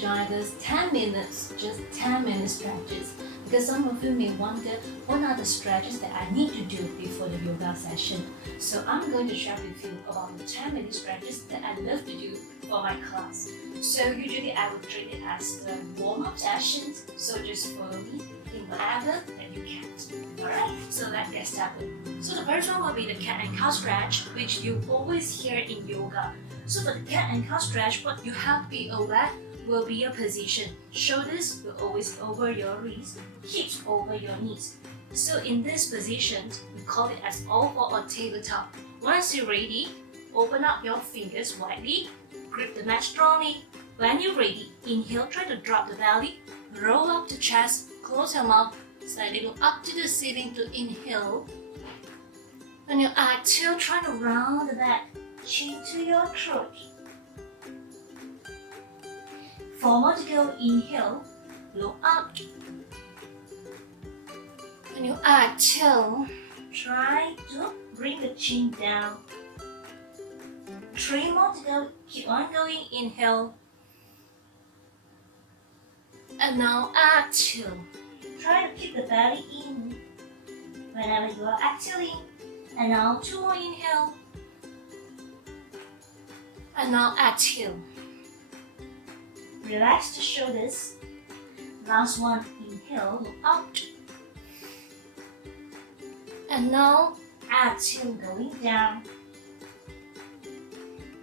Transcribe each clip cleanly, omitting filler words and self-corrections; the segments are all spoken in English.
join this 10 minutes, just 10 minute stretches. Because some of you may wonder what are the stretches that I need to do before the yoga session. So I'm going to share with you about the 10 minute stretches that I love to do for my class. So usually I would treat it as the warm-up sessions. So just follow me in whatever that you can. Alright, so let's get started. So the first one will be the cat and cow stretch, which you always hear in yoga. So for the cat and cow stretch, what you have to be aware will be your position. Shoulders will always over your wrists, hips over your knees. So in this position, we call it as oval or tabletop. Once you're ready, open up your fingers widely, grip the mat strongly. When you're ready, inhale, try to drop the belly, roll up the chest, close your mouth, slightly look up to the ceiling to inhale. When you exhale, try to round the back, chin to your throat. 4 more to go. Inhale, look up. When you exhale, try to bring the chin down. 3 more to go. Keep on going. Inhale. And now exhale. Try to keep the belly in whenever you are exhaling. And now 2 more. Inhale. And now exhale. Relax the shoulders. Last one, inhale, look up. And now exhale, going down.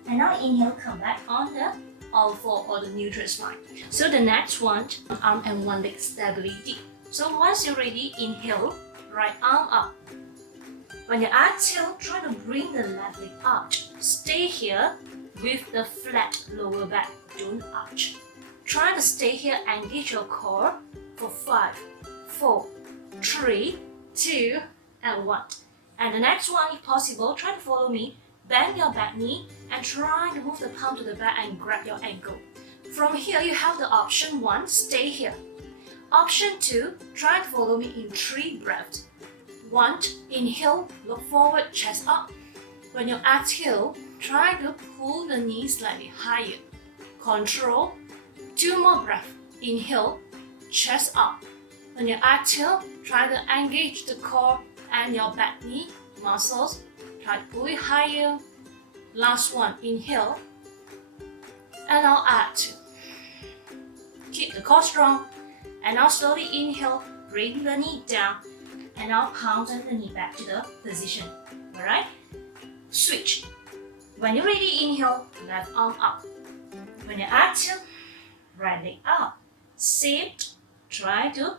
And now inhale, come back on the all four or the neutral spine. So the next one, arm and one leg stability. So once you're ready, inhale, right arm up. When you exhale, try to bring the left leg out. Stay here with the flat lower back, don't arch. Try to stay here, engage your core for 5, 4, 3, 2, and 1. And the next one, if possible, try to follow me. Bend your back knee and try to move the palm to the back and grab your ankle. From here, you have the option 1, stay here. Option 2, try to follow me in 3 breaths. 1, inhale, look forward, chest up. When you exhale, try to pull the knees slightly higher. Control. 2 more breaths. Inhale, chest up. When you exhale, try to engage the core and your back knee muscles. Try to pull it higher. Last one, inhale. And now exhale. Keep the core strong. And now slowly inhale, bring the knee down. And now pound the knee back to the position. Alright? Switch. When you're ready, inhale, left arm up. When you exhale, right leg up. Same. Try to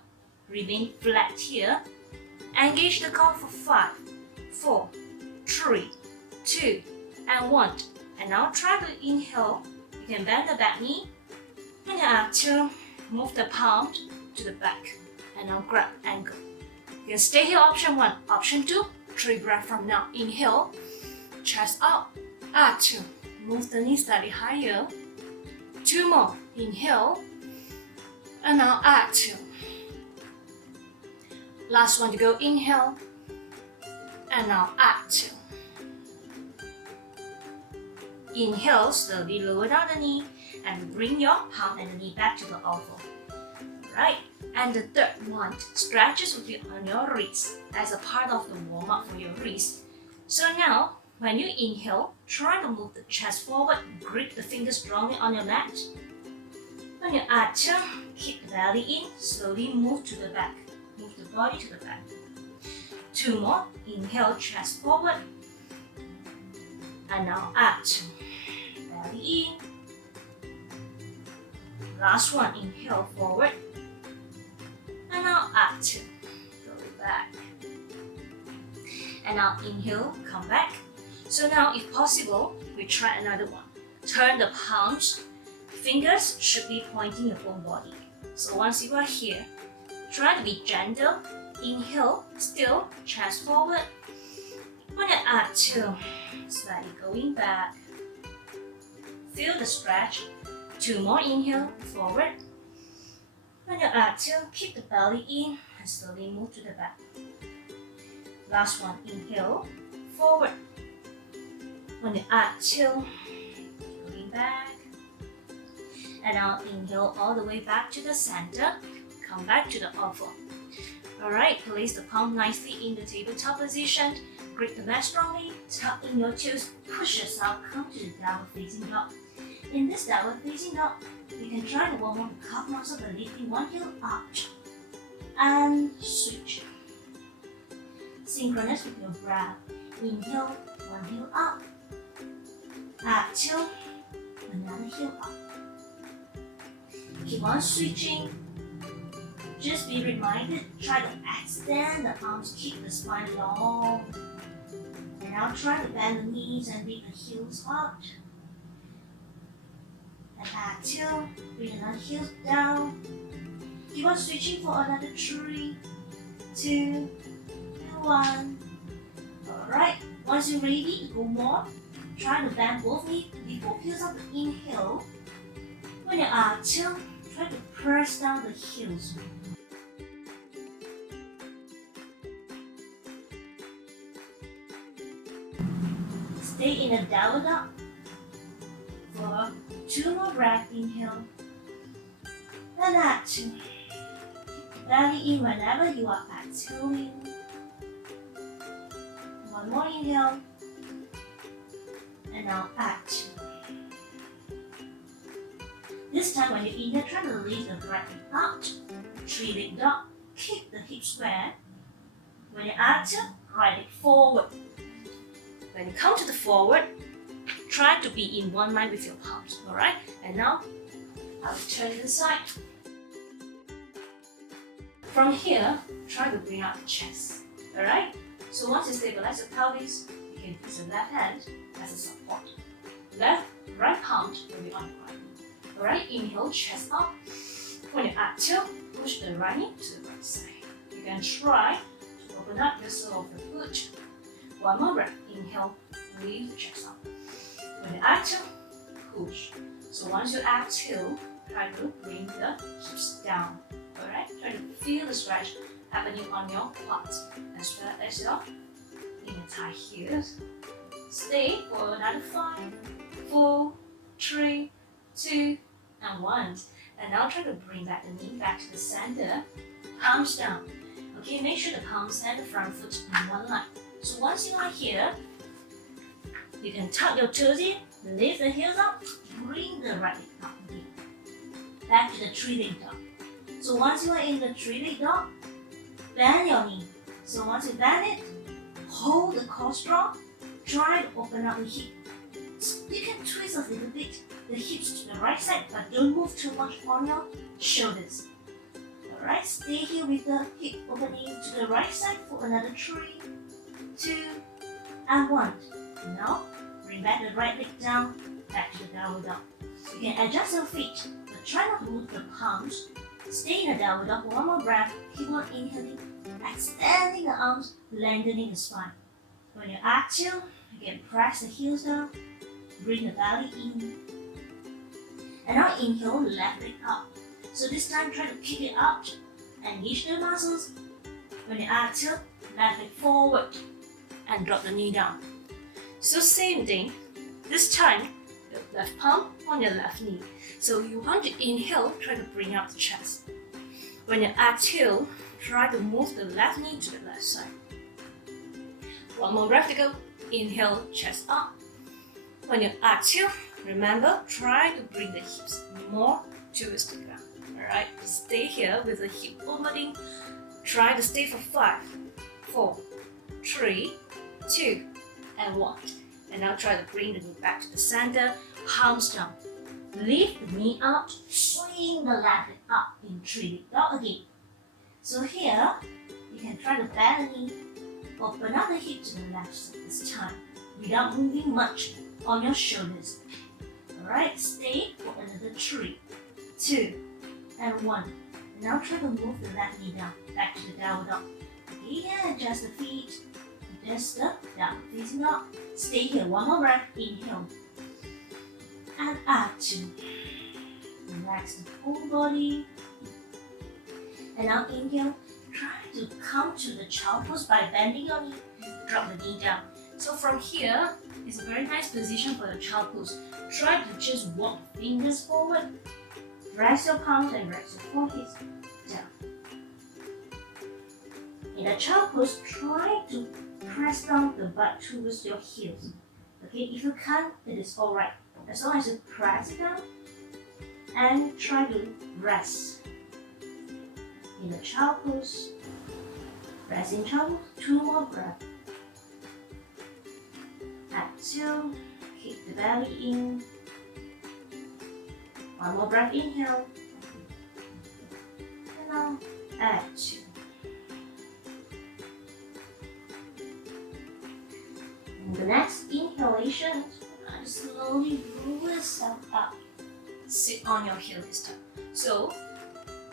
remain flat here. Engage the core for 5, 4, 3, 2, and 1. And now try to inhale. You can bend the back knee. When you exhale, move the palm to the back. And now grab ankle. You can stay here, option 1. Option 2, 3 breaths from now. Inhale, chest up. Exhale, move the knee slightly higher. 2 more. Inhale. And now exhale. Last one to go. Inhale. And now exhale. Inhale, slowly lower down the knee and bring your palm and the knee back to the oval. Right. And the third one, stretches will be on your wrists as a part of the warm-up for your wrists. So now, when you inhale, try to move the chest forward, grip the fingers strongly on your mat. When you exhale, keep the belly in, slowly move to the back. Move the body to the back. 2 more. Inhale, chest forward. And now exhale. Belly in. Last one. Inhale, forward. And now exhale. Go back. And now inhale, come back. So now, if possible, we try another one. Turn the palms. Fingers should be pointing your own body. So once you are here, try to be gentle. Inhale, still, chest forward. When you exhale, slightly going back. Feel the stretch. 2 more. Inhale, forward. When you exhale, keep the belly in and slowly move to the back. Last one. Inhale, forward. When you exhale, going back. And now inhale all the way back to the center. Come back to the oval. Alright, place the palm nicely in the tabletop position. Grip the mat strongly. Tuck in your toes. Push yourself. Come to the downward facing dog. In this downward facing dog, you can try to warm up the calf muscle by lifting one heel up and switch. Synchronous with your breath. Inhale, one heel up. Exhale, another heel up. Keep on switching. Just be reminded, try to extend the arms, keep the spine long. And now try to bend the knees and lift the heels out. And exhale, bring another heel down. Keep on switching for another 3, 2, and 1. Alright, once you're ready, go more. Try to bend both knees, lift both heels up, inhale. When you exhale, try to press down the heels. Stay in a downward dog for 2 more breaths. Inhale and exhale. Belly in whenever you are exhaling. One more inhale and now exhale. This time when you inhale, try to lift the right leg out. 3-leg dog. Keep the hips square. When you exhale, right leg forward. When you come to the forward, try to be in one line with your palms, alright? And now, I will turn to the side. From here, try to bring out the chest, alright? So once you stabilize your pelvis, you can use the left hand as a support. Right palm will be on the right knee. Alright, inhale, chest up. When you exhale, push the right knee to the right side. You can try to open up your sole of the foot. One more breath. Inhale, lift the chest up. When you exhale, push. So once you exhale, try to bring the hips down. Alright? Try to feel the stretch happening on your quads as well as your inner thigh heels. Stay for another 5, 4, 3, 2, and 1. And now try to bring back the knee back to the center. Palms down. Okay, make sure the palms and the front foot in one line. So once you are here, you can tuck your toes in, lift the heels up, bring the right leg up again. Back to the 3-leg dog. So once you are in the 3-leg dog, bend your knee. So once you bend it, hold the core strong, try to open up the hip. You can twist a little bit the hips to the right side, but don't move too much on your shoulders. Alright, stay here with the hip opening to the right side for another 3, 2, and 1. Now, bring back the right leg down, back to the downward dog. You can adjust your feet, but try not to move the palms. Stay in the downward dog for one more breath. Keep on inhaling, extending the arms, lengthening the spine. When you exhale, you can press the heels down, bring the belly in. And now inhale, left leg up. So this time, try to kick it out, engage the muscles. When you exhale, left leg forward and drop the knee down. So same thing, this time the left palm on your left knee. So you want to inhale, try to bring out the chest. When you exhale, try to move the left knee to the left side. One more breath to go. Inhale, chest up. When you exhale, remember, try to bring the hips more towards the ground. Alright, stay here with the hip opening. Try to stay for 5, 4, 3, 2, and 1. And now try to bring the knee back to the center, palms down. Lift the knee out, swing the left leg up in 3-leg dog again. So here, you can try to bend the knee, open up the hip to the left side this time, without moving much on your shoulders. Alright, stay for another 3, 2, and 1. Now try to move the left knee down, back to the downward dog. Again, adjust the feet. Just the downward facing dog. Stay here, one more breath. Inhale. And exhale. Relax the whole body. And now inhale. Try to come to the child pose by bending your knee. Drop the knee down. So from here, it's a very nice position for the child pose. Try to just walk fingers forward Rest your palms and rest your forehead down. In the child pose, try to press down the butt towards your heels. Okay, if you can't, it is alright. As long as you press it down and try to rest. In the child pose, rest in child pose, 2 more breaths. Exhale, keep the belly in. 1 more breath, inhale. And now, exhale. And the next inhalation, slowly roll yourself up. Sit on your heel this time. So,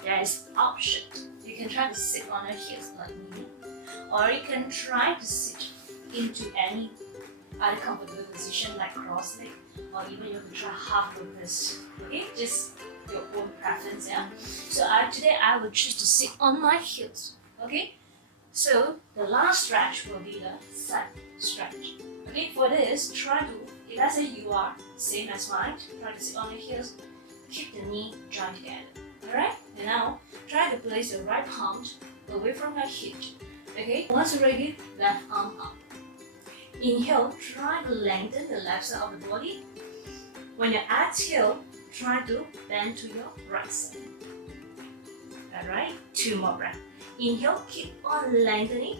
there is option. You can try to sit on your heels like me, or you can try to sit into any other comfortable position like cross leg, or even you can try half of this. Okay, just your own preference. Yeah. So today I will choose to sit on my heels. Okay. So the last stretch will be the side stretch. Okay. For this, try to, if let's say you are same as mine, try to sit on your heels. Keep the knee joined together. Alright. And now try to place your right palm away from your hip. Okay. Once you're ready, left arm up. Inhale, try to lengthen the left side of the body. When you exhale, try to bend to your right side. Alright, 2 more breaths. Inhale, keep on lengthening.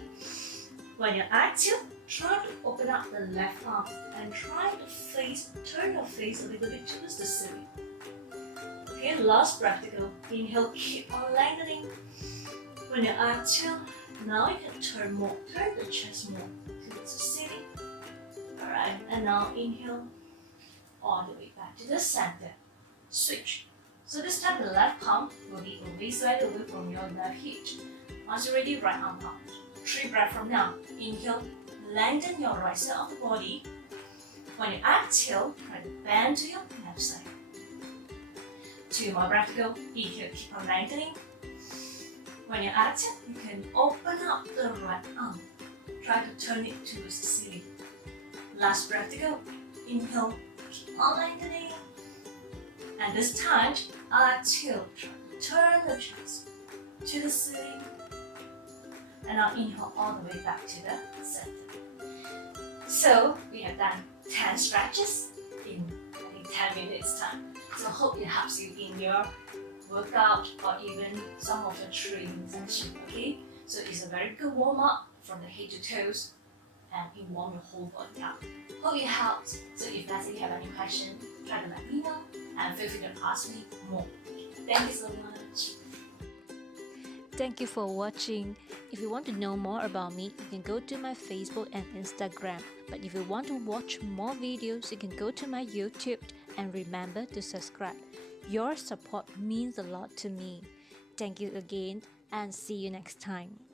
When you exhale, try to open up the left arm and try to turn your face a little bit towards the ceiling. Okay, last breath to go. Inhale, keep on lengthening. When you exhale, now you can turn the chest more towards the ceiling. Alright, and now inhale all the way back to the center. Switch. So this time the left palm will be away side away from your left hip. Once you're ready, right arm up. 3 breaths from now. Inhale, lengthen your right side of the body. When you exhale, try to bend to your left side. 2 more breaths to go. Inhale, keep on lengthening. When you exhale, you can open up the right arm. Try to turn it towards the ceiling. Last breath to go. Inhale, keep on lengthening. And this time, exhale, try to turn the chest to the ceiling. And now inhale all the way back to the center. So we have done 10 stretches in I think 10 minutes time. So I hope it helps you in your workout or even some of your training session. Okay? So it's a very good warm up from the head to toes. And it warm your whole body up. Hope it helps. So if that's it, you have any question, try to let me know and feel free to ask me more. Thank you so much. Thank you for watching. If you want to know more about me, you can go to my Facebook and Instagram. But if you want to watch more videos, you can go to my YouTube and remember to subscribe. Your support means a lot to me. Thank you again and see you next time.